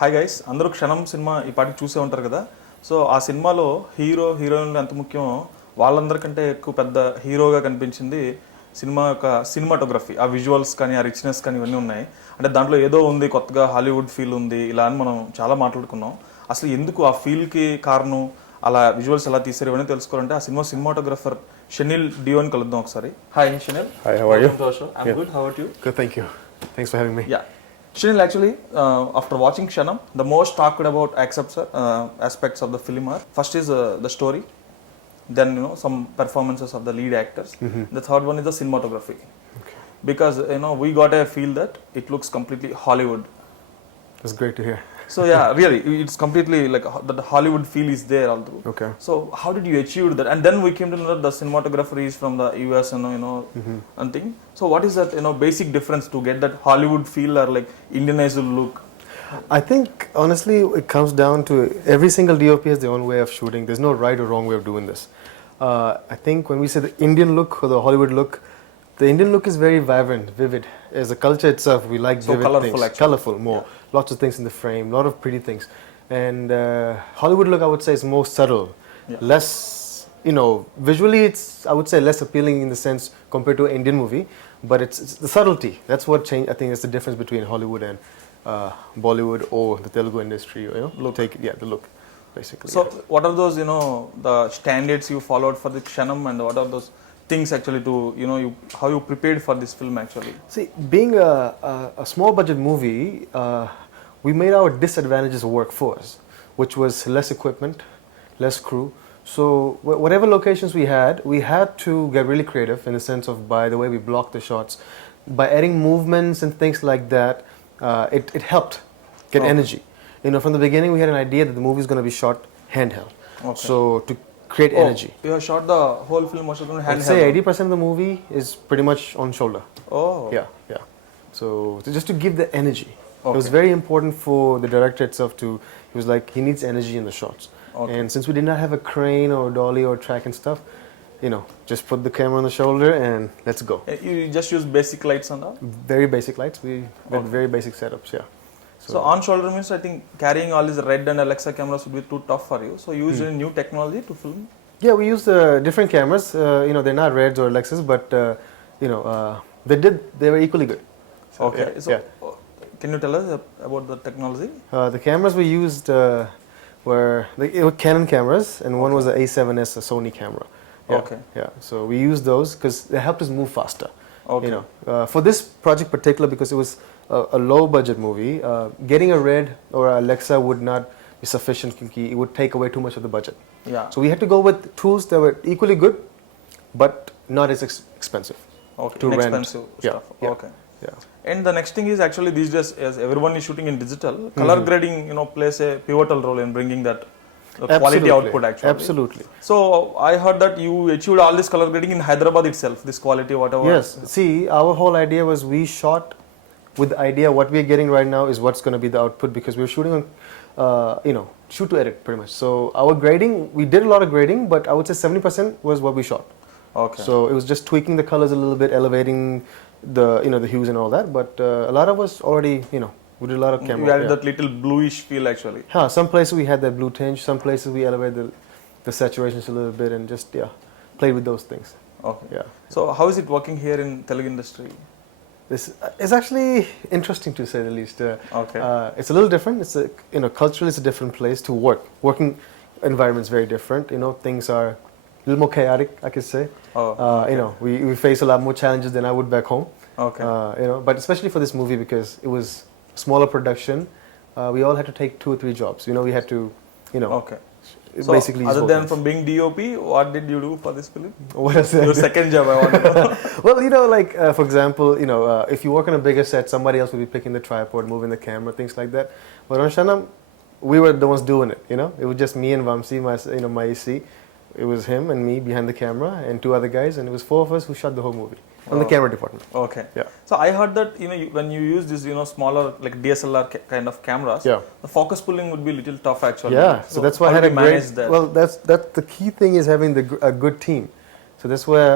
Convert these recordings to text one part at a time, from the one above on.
Hi guys, అందరూ క్షణం cinema ఈ పాటికి చూసే ఉంటారు కదా. సో ఆ సినిమాలో హీరో హీరోయిన్లు ఎంత ముఖ్యం, వాళ్ళందరికంటే ఎక్కువ పెద్ద హీరోగా కనిపించింది సినిమా యొక్క సినిమాటోగ్రఫీ. ఆ విజువల్స్ కానీ, ఆ రిచ్నెస్ కానీ ఇవన్నీ ఉన్నాయి. అంటే దాంట్లో ఏదో ఉంది, కొత్తగా హాలీవుడ్ ఫీల్ ఉంది, ఇలా అని మనం చాలా మాట్లాడుకున్నాం. అసలు ఎందుకు ఆ ఫీల్కి కారణం, అలా విజువల్స్ ఎలా తీసారు ఇవన్నీ తెలుసుకోవాలంటే ఆ సినిమాటోగ్రఫర్ షనీల్ డియోని కలుద్దాం ఒకసారి. Hi chenille. Hi, how are you? I'm good. How about you? Good, thank you. Thanks for having me. Yeah. Shanil, actually, after watching Kshanam, the most talked about aspects of the film are, first is the story, then some performances of the lead actors. The third one is the cinematography. Okay. Because we got a feel that it looks completely Hollywood. That's great to hear. So yeah, really, it's completely like the Hollywood feel is there all through. Okay. So how did you achieve that? And then we came to know that the cinematographer is from the US and and thing. So what is that basic difference to get that Hollywood feel or like Indianized look? I think honestly it comes down to every single DOP has their own way of shooting. There's no right or wrong way of doing this. I think when we say the Indian look or the Hollywood look, the Indian look is very vibrant, vivid. As a culture itself, we like so vivid colorful, things. Actually. Colorful, more. Yeah. Lots of things in the frame, lot of pretty things. And Hollywood look, I would say, is more subtle. Yeah. Less, visually it's, I would say, less appealing in the sense compared to an Indian movie. But it's the subtlety. That's what changed. I think that's the difference between Hollywood and Bollywood or the Telugu industry. Look. The look, basically. So what are those, the standards you followed for the Kshanam, and what are those things actually to how you prepared for this film actually? See, being a small budget movie, we made our disadvantages work for us, which was less equipment, less crew. So whatever locations we had to get really creative in the sense of by the way we blocked the shots, by adding movements and things like that. It helped get energy. From the beginning we had an idea that the movie is going to be shot handheld. Okay. So to create energy. You have shot the whole film also handheld? I'd say 80% of the movie is pretty much on shoulder. Oh. Yeah. So just to give the energy. Okay. It was very important for the director itself he was like, he needs energy in the shots. Okay. And since we did not have a crane or dolly or track and stuff, just put the camera on the shoulder and let's go. You just use basic lights on that? Very basic lights. We had very basic setups, yeah. So on shoulder means I think carrying all these Red and Alexa cameras would be too tough for you. So you used any new technology to film? Yeah, we used different cameras. They're not Reds or Alexas, but they were equally good. So, okay. Can you tell us about the technology? The cameras we used were Canon cameras, and one was an A7S, a Sony camera. Yeah, okay. Yeah. So we used those because they helped us move faster. Okay. For this project particular, because it was a low budget movie, getting a Red or a Alexa would not be sufficient. It would take away too much of the budget. Yeah. So we had to go with tools that were equally good, but not as expensive. Okay. To inexpensive rent. stuff. Yeah. Okay. Yeah. And the next thing is actually these days, as everyone is shooting in digital, color grading plays a pivotal role in bringing that quality output actually. Absolutely. So I heard that you achieved all this color grading in Hyderabad itself, this quality whatever. Yes. See, our whole idea was we shot with the idea what we are getting right now is what's going to be the output, because we were shooting on shoot to edit pretty much. So our grading, we did a lot of grading, but I would say 70% was what we shot. Okay. So it was just tweaking the colors a little bit, elevating the the hues and all that, but a lot of us already we did a lot of camera. You had that little bluish feel actually. Some places we had that blue tinge, some places we elevated the saturations a little bit and just played with those things. Okay. Yeah. So how is it working here in Telugu industry? This is actually interesting to say the least. Okay. It's a little different. It's culturally it's a different place to work. Working environment is very different. Things are a little more chaotic, I could say. Okay. We face a lot more challenges than I would back home. Okay. But especially for this movie because it was a smaller production, we all had to take 2 or 3 jobs. We had to, Okay. So basically. Other than from being DOP, what did you do for this film? What is that? Your second job, I want to know. Well, for example, if you work on a bigger set, somebody else will be picking the tripod, moving the camera, things like that. But on Kshanam, we were the ones doing it. It was just me and Vamsi, my AC. It was him and me behind the camera and 2 other guys, and it was 4 of us who shot the whole movie on the camera department. Okay. Yeah. So I heard that when you use this smaller like DSLR kind of cameras, the focus pulling would be a little tough actually. Yeah. So that's why I had a great. That? Well, that's the key thing is having a good team. So that's where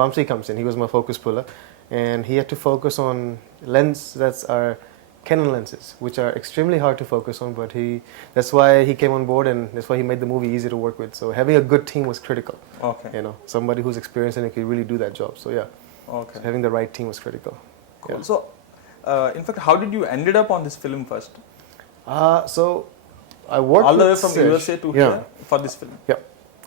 Vamsi comes in. He was my focus puller, and he had to focus on lens that's our Canon lenses, which are extremely hard to focus on, but that's why he came on board, and that's why he made the movie easy to work with. So having a good team was critical. Okay. You know, somebody who's experienced and could really do that job. So yeah, Okay. so having the right team was critical. Cool. Yeah. So, in fact, how did you ended up on this film first? So I worked All the way with from Sesh. USA to here for this film. Yeah,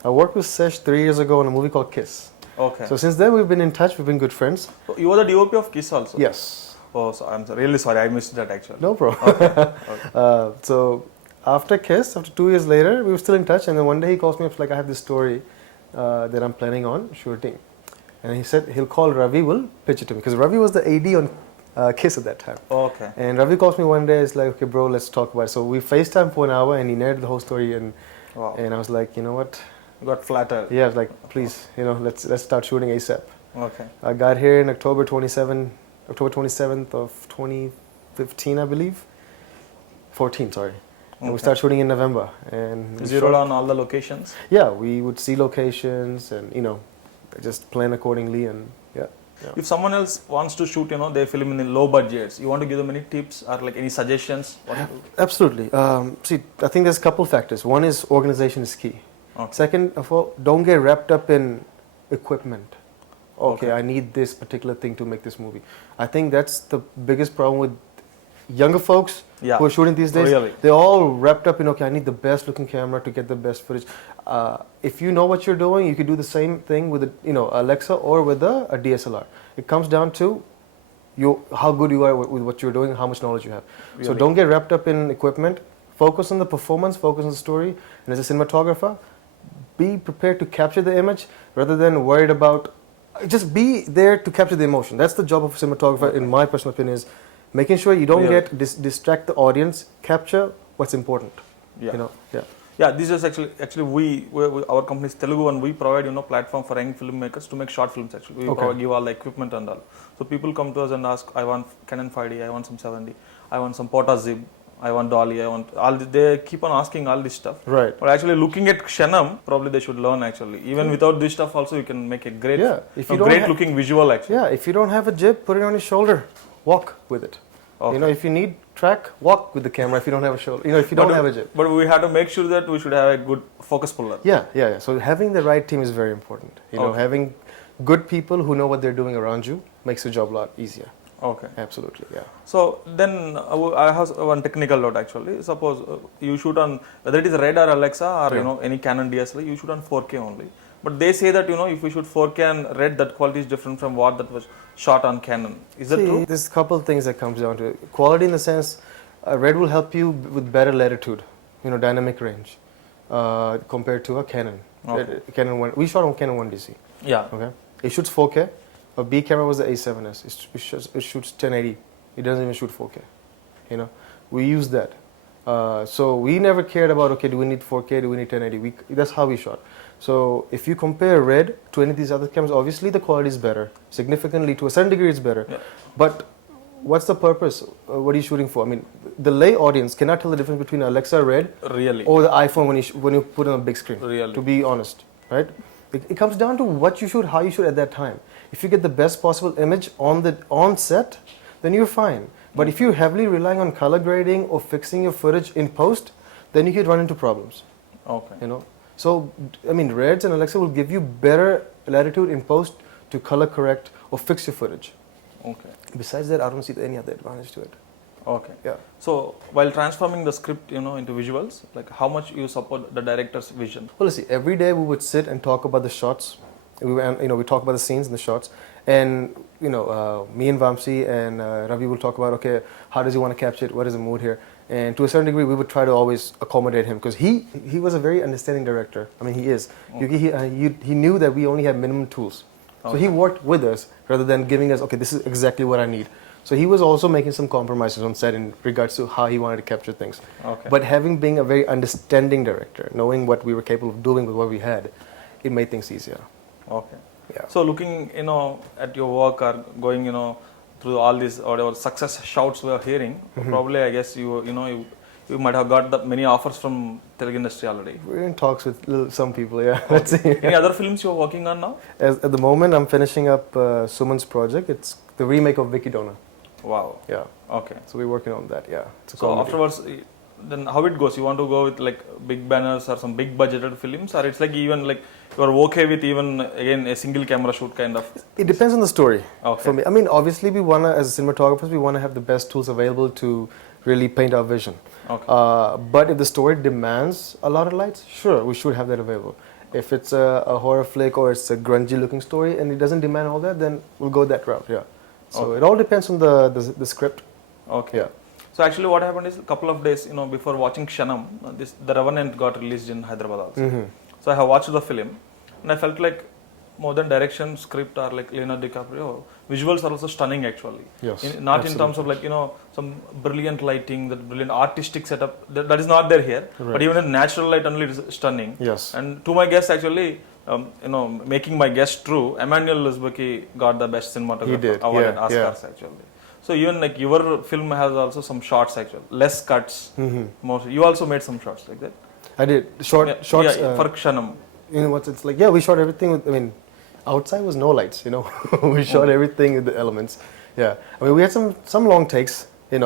I worked with Sesh 3 years ago on a movie called Kiss. Okay. So since then we've been in touch. We've been good friends. So you were the DOP of Kiss also? Yes. Oh, so I'm really sorry. I missed that actually. No problem. Okay. So after Kiss, after 2 years later, we were still in touch. And then one day he calls me up like, I have this story that I'm planning on shooting. And he said he'll call Ravi, will pitch it to me. Because Ravi was the AD on Kiss at that time. Okay. And Ravi calls me one day. It's like, okay, bro, let's talk about it. So we FaceTime for an hour and he narrated the whole story. And Wow. and I was like, you know what? You got flattered. Yeah, I was like, please, you know, let's start shooting ASAP. Okay. I got here in October 27th of 2015, I believe. 14, sorry. And we Okay. start shooting in November. And we Zeroed shot- on all the locations. Yeah, we would see locations and, you know, just plan accordingly and yeah. If someone else wants to shoot, they film in the low budgets, you want to give them any tips or like any suggestions? Absolutely. See, I think there's a couple factors. One is organization is key. Okay. Second of all, don't get wrapped up in equipment. Okay, Okay. I need this particular thing to make this movie. I think that's the biggest problem with younger folks Yeah. who are shooting these days. Really. They're all wrapped up in, okay, I need the best looking camera to get the best footage. If you know what you're doing, you could do the same thing with Alexa or with a DSLR. It comes down to how good you are with what you're doing, how much knowledge you have. So Really. don't get wrapped up in equipment. Focus on the performance, focus on the story. And as a cinematographer, be prepared to capture the image rather than worried about. Just be there to capture the emotion. That's the job of a cinematographer, in my personal opinion, is making sure you don't Really. get distract the audience. Capture what's important. Yeah. Yeah. Yeah, this is actually we our company is TeluguOne. We provide platform for young filmmakers to make short films. Actually, we Okay. give all the equipment and all. So people come to us and ask, I want Canon 5D, I want some 7D, I want some Porta Zip, I want Dolly, I want all. They keep on asking all this stuff. Right. But actually, looking at Kshanam, probably they should learn actually. Even without this stuff, also you can make a great, Yeah, if you don't great ha- looking visual actually. Yeah. If you don't have a jib, put it on your shoulder. Walk with it. Okay. If you need track, walk with the camera. If you don't have a shoulder, if you don't have a jib. But we have to make sure that we should have a good focus puller. Yeah. So having the right team is very important. Okay. Having good people who know what they're doing around you makes the job a lot easier. Okay. Absolutely, yeah. So then I have one technical note actually. Suppose you shoot on whether it is Red or Alexa or any Canon DSLR, you shoot on 4K only. But they say that if we shoot 4K and Red, that quality is different from what that was shot on Canon. Is that true? There's a couple of things that comes down to it. Quality in the sense, Red will help you with better latitude, dynamic range, compared to a Canon. Okay. Canon 1. We shot on Canon 1DC. Yeah. Okay. It shoots 4K. A B camera was the A7S. It shoots 1080. It doesn't even shoot 4K. We use that. So we never cared about, okay, do we need 4K, do we need 1080? That's how we shot. So if you compare Red to any of these other cameras, obviously the quality is better. Significantly, to a certain degree, it's better. Yeah. But what's the purpose? What are you shooting for? I mean, the lay audience cannot tell the difference between Alexa Red Really. or the iPhone when you put it on a big screen. Really. To be honest, right? It comes down to what you shoot, how you shoot at that time. If you get the best possible image on set, then you're fine. But if you're heavily relying on color grading or fixing your footage in post, then you could run into problems. Okay. So, I mean, Reds and Alexa will give you better latitude in post to color correct or fix your footage. Okay. Besides that, I don't see any other advantage to it. Okay. Yeah. So while transforming the script, into visuals, like how much you support the director's vision? Well, see, every day we would sit and talk about the shots. We talk about the scenes and the shots. And, me and Vamsi and Ravi will talk about, okay, how does he want to capture it? What is the mood here? And to a certain degree, we would try to always accommodate him because he was a very understanding director. I mean, he is. Okay. He knew that we only had minimum tools. So he worked with us rather than giving us, okay, this is exactly what I need. So he was also making some compromises on set in regards to how he wanted to capture things. Okay. But being a very understanding director, knowing what we were capable of doing with what we had, it made things easier. Okay. Yeah. So looking, at your work or going, through all these or whatever success shouts we are hearing, probably I guess you might have got many offers from Telugu industry already. We're in talks with some people, yeah. Let's see. Any other films you're working on now? At the moment, I'm finishing up Suman's project. It's the remake of Vicky Donna. Wow. Yeah. Okay. So we're working on that. Yeah. It's a So comedy. afterwards, then how it goes? You want to go with like big banners or some big budgeted films, or it's like even like you are okay with even again a single camera shoot kind of? It depends on the story. Okay. For me, I mean, obviously, we wanna, as cinematographers, we wanna have the best tools available to really paint our vision. Okay. But if the story demands a lot of lights, sure, we should have that available. If it's a horror flick or it's a grungy-looking story and it doesn't demand all that, then we'll go that route. Yeah. So Okay. it all depends on the script. Okay. Yeah. So actually, what happened is a couple of days, before watching Kshanam, the Revenant got released in Hyderabad also. So I have watched the film, and I felt like more than direction, script, or like Leonardo DiCaprio, visuals are also stunning actually. Yes, Not in terms of like some brilliant lighting, that brilliant artistic setup that is not there here. Right. But even the natural light only is stunning. Yes. And to my guess, actually, making my guess true, Emmanuel Luzbeki got the best cinematographer award at Oscars actually. So even like your film has also some shots actually, less cuts. Most you also made some shots like that. I did shots. Yeah, for Kshanam. You know what? It's like, yeah, we shot everything with, I mean, outside was no lights, we shot everything with the elements. Yeah. I mean, we had some long takes, Yeah,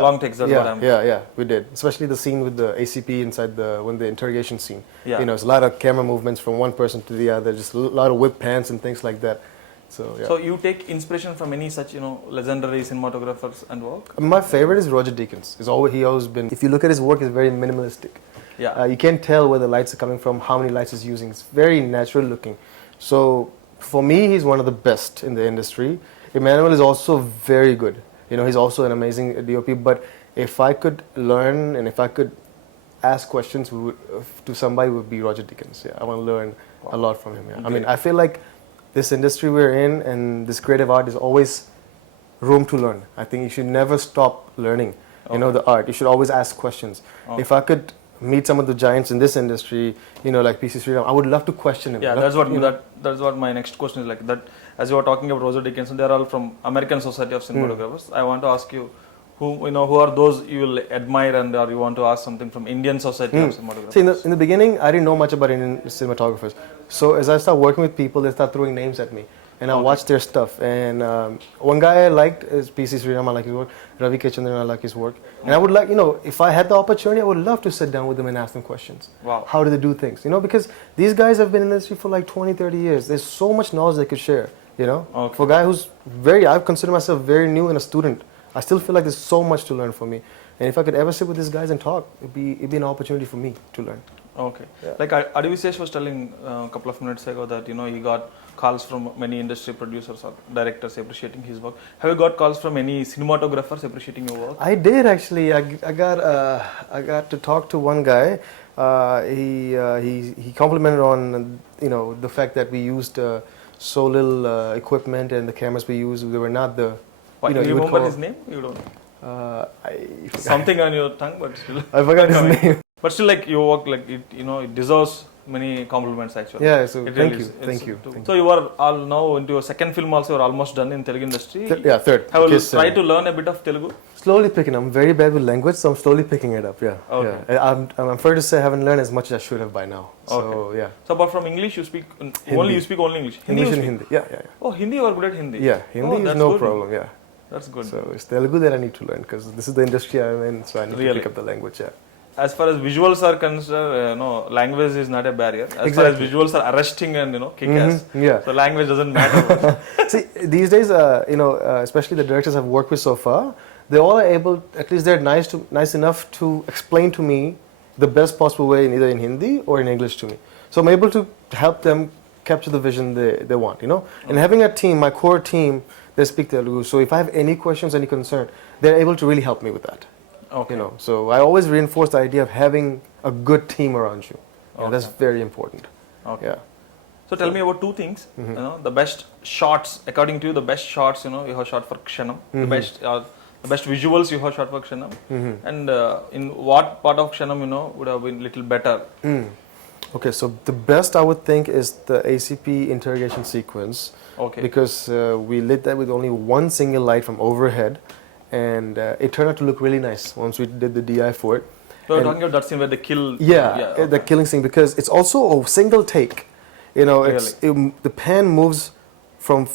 long takes, that's what I'm... Yeah, we did. Especially the scene with the ACP inside when the interrogation scene. Yeah. It's a lot of camera movements from one person to the other, just a lot of whip pans and things like that. So, yeah. So you take inspiration from any such, legendary cinematographers and work? My favorite is Roger Deakins. He always been, if you look at his work, it's very minimalistic. Yeah. You can't tell where the lights are coming from, how many lights he's using. It's very natural looking. So for me, he's one of the best in the industry. Emmanuel is also very good. He's also an amazing DOP. But if I could learn and if I could ask questions to somebody, it would be Roger Deakins. Yeah, I want to learn a lot from him. Yeah. I mean, I feel like this industry we're in and this creative art is always room to learn. I think you should never stop learning. The art. You should always ask questions. If I could meet some of the giants in this industry, like PC Sriram, I would love to question him. Yeah, that's what my next question is like. That as you were talking about Roger Deakins, they are all from American Society of Cinematographers. I want to ask you, who are those you will admire, and or you want to ask something from Indian Society of Cinematographers? See, in the beginning, I didn't know much about Indian cinematographers. So as I start working with people, they start throwing names at me. And I watch their stuff. And one guy I liked is PC Sriram, I like his work. Ravi Kechandran, I like his work. And I would like, if I had the opportunity, I would love to sit down with them and ask them questions. Wow. How do they do things? Because these guys have been in the industry for like 20, 30 years. There's so much knowledge they could share, Okay. For a guy who's I consider myself very new and a student. I still feel like there's so much to learn for me. And if I could ever sit with these guys and talk, it'd be an opportunity for me to learn. Okay. Yeah. Like Adivisesh was telling a couple of minutes ago that, he got calls from many industry producers or directors appreciating his work. Have you got calls from any cinematographers appreciating your work? I did actually. I got to talk to one guy. He complimented on the fact that we used so little equipment and the cameras we used, they were not the. What, you remember his name? You don't. Something on your tongue, but still. I forgot his name. But still, like your work, like it deserves many compliments actually. Yeah. So thank you. So you are all now into your second film also. You're almost done in Telugu industry. Third. I will try to learn a bit of Telugu. Slowly picking. I'm very bad with language, so I'm slowly picking it up. Yeah. Okay. Yeah. I'm fair to say I haven't learned as much as I should have by now. So yeah. So apart from English, you speak only English. English and Hindi. Yeah. Oh, Hindi, you are good at Hindi. Yeah, Hindi is no problem. Yeah. That's good. So it's Telugu that I need to learn because this is the industry I'm in, so I need to pick up the language. Yeah. As far as visuals are concerned, language is not a barrier. As far as visuals are arresting and kick-ass, yeah. So language doesn't matter. See, these days, especially the directors I've worked with so far, they all are able. At least they're nice enough to explain to me the best possible way, either in Hindi or in English to me. So I'm able to help them capture the vision they want. And having a team, my core team, they speak Telugu. So if I have any questions, any concern, they're able to really help me with that. Okay. So I always reinforce the idea of having a good team around you. That's very important. Okay. Yeah. So tell me about two things. The best shots, according to you, the best shots you have shot for Kshanam. The best visuals you have shot for Kshanam. And in what part of Kshanam would have been little better? Okay, so the best I would think is the ACP interrogation sequence. Okay. Because we lit that with only one single light from overhead. And it turned out to look really nice once we did the DI for it. So you're talking about that scene where they kill... the killing scene, because it's also a single take. Really? The pan moves from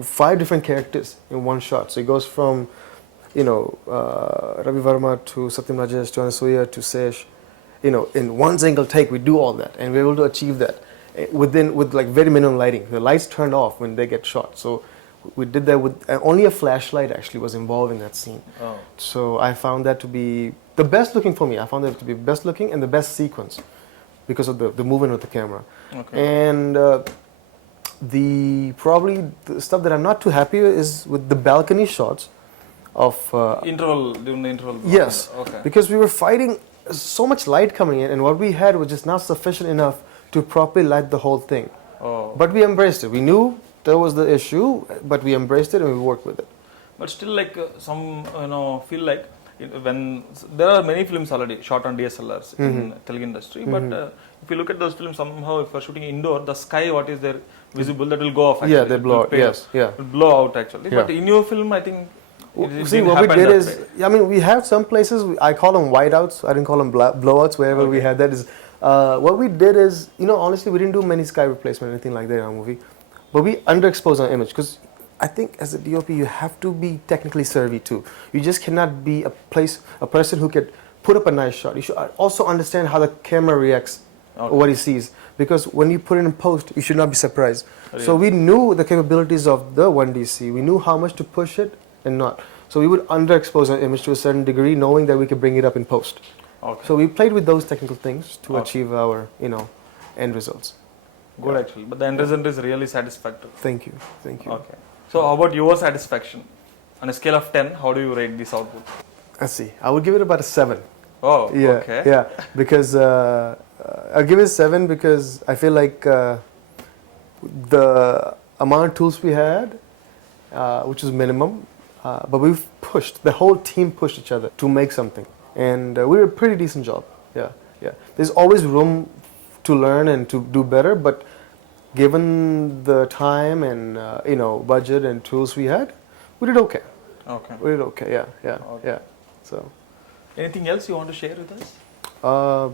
5 different characters in one shot. So it goes from, Ravi Verma to Satyam Rajesh to Anasuya to Sesh. In one single take, we do all that, and we're able to achieve that with like very minimum lighting. The lights turned off when they get shot. So we did that with only a flashlight actually was involved in that scene. Oh. So I found that to be the best looking for me. I found that to be best looking and the best sequence because of the movement of the camera. Okay. And probably the stuff that I'm not too happy with is with the balcony shots of During the interval. yes, Okay. because we were fighting so much light coming in, and what we had was just not sufficient enough to properly light the whole thing. Oh. But we embraced it. We knew that was the issue, but we embraced it and we worked with it. But still, like some feel like when there are many films already shot on DSLRs in Telugu industry, but if you look at those films, somehow if you're shooting indoor, the sky what is there visible that will go off. Actually. Yeah, they blow out. Yes, yeah. It will blow out actually. Yeah. But in your film, I think. It See, didn't what we happen did that is, way. I mean, we have some places, I call them whiteouts, I didn't call them blowouts, wherever we Okay. had that is, what we did is, honestly, we didn't do many sky replacement or anything like that in our movie, but we underexposed our image, because I think as a DOP, you have to be technically savvy too. You just cannot be a person who can put up a nice shot. You should also understand how the camera reacts or what he sees, because when you put it in post, you should not be surprised. Really? So we knew the capabilities of the 1DC, we knew how much to push it and not. So we would underexpose our image to a certain degree, knowing that we could bring it up in post. Okay. So we played with those technical things to Okay. achieve our, end results. Good actually, but the end result is really satisfactory. Thank you. Okay. So how about your satisfaction? On a scale of 10, how do you rate this output? Let's see. I would give it about a 7. Oh, Yeah, okay. yeah. Because I'll give it a 7 because I feel like the amount of tools we had, which was minimum, but we've pushed. The whole team pushed each other to make something, and we did a pretty decent job. Yeah, yeah. There's always room to learn and to do better, but given the time and budget and tools we had, we did okay. Okay. We did okay. Yeah, yeah, Okay. yeah. So. Anything else you want to share with us?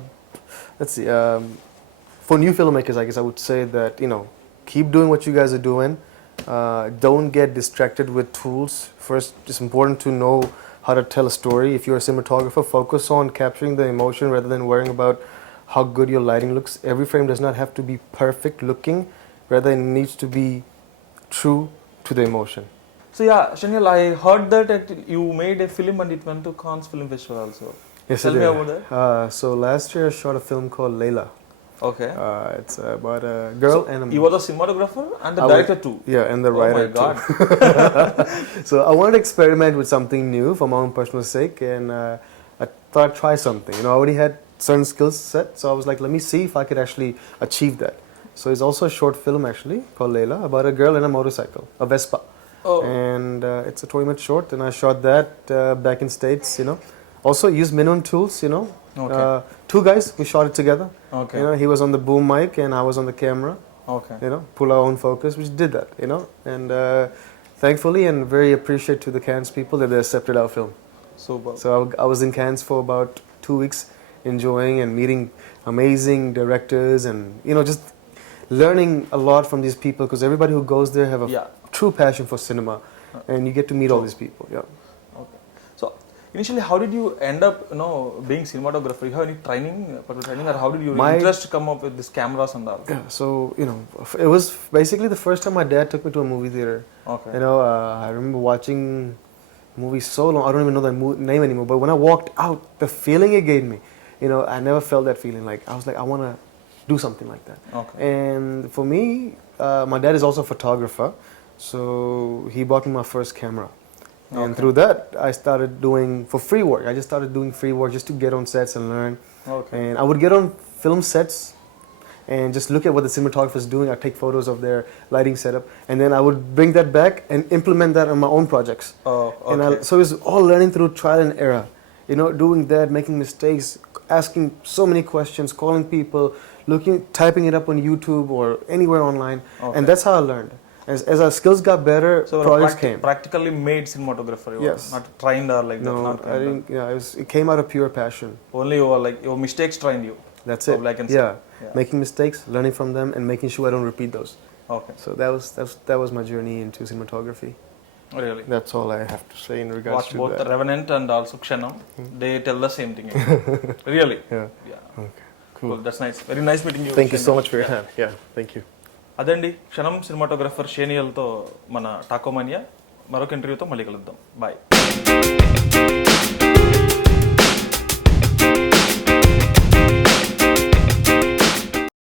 Let's see. For new filmmakers, I guess I would say that keep doing what you guys are doing. Don't get distracted with tools. First, it's important to know how to tell a story. If you're a cinematographer, focus on capturing the emotion rather than worrying about how good your lighting looks. Every frame does not have to be perfect looking. Rather, it needs to be true to the emotion. So yeah, Shaneil, I heard that you made a film and it went to Cannes Film Festival also. Yes, Tell I me did. about that. So last year I shot a film called Layla. Okay. It's about a girl and a... You were the cinematographer and the I was- director too. Yeah, and the Oh writer my God. too. So I wanted to experiment with something new for my own personal sake, and I thought I'd try something. I already had certain skills set, so I was like, let me see if I could actually achieve that. So it's also a short film actually called Layla about a girl and a motorcycle, a Vespa. Oh. And it's a 20-minute short, and I shot that back in States, Also used minimum tools, Okay. 2 guys, we shot it together. Okay. He was on the boom mic and I was on the camera. Okay. Pull our own focus, which did that, and thankfully and very appreciative to the Cannes people that they accepted our film. Super. So I was in Cannes for about 2 weeks, enjoying and meeting amazing directors and, just learning a lot from these people, because everybody who goes there have a Yeah. true passion for cinema, and you get to meet all these people, yeah. Okay. So initially, how did you end up, being cinematographer? You have any particular training, or how did your interest come up with these cameras and all? Yeah, so, it was basically the first time my dad took me to a movie theater. Okay. I remember watching movies so long, I don't even know the name anymore, but when I walked out, the feeling it gave me, I never felt that feeling. Like, I was like, I want to do something like that. Okay. And for me, my dad is also a photographer, so he bought me my first camera. And Okay. through that, I started doing, for free work, I just started doing free work just to get on sets and learn. Okay. And I would get on film sets and just look at what the cinematographers doing. I'd take photos of their lighting setup, and then I would bring that back and implement that on my own projects. Oh, okay. And so it was all learning through trial and error. Doing that, making mistakes, asking so many questions, calling people, typing it up on YouTube or anywhere online. Okay. And that's how I learned. As our skills got better, So projects came. practically made cinematographer. You Yes. were not trained or like that. No, Not I trained. didn't. Yeah, it came out of pure passion. Only your mistakes trained you. That's it. Probably I can say. Yeah, making mistakes, learning from them, and making sure I don't repeat those. Okay So that was my journey into cinematography. Really That's all I have to say in regards watch to both that. the Revenant and also Kshanam. They tell the same thing. Really? Yeah. Okay. Cool. That's nice. Very nice meeting you. Thank you so much for your time. Yeah. Thank you. అదండి క్షణం cinematographer షేనియల్తో మన Taco mania మరొక ఇంటర్వ్యూతో మళ్ళీ కలుద్దాం bye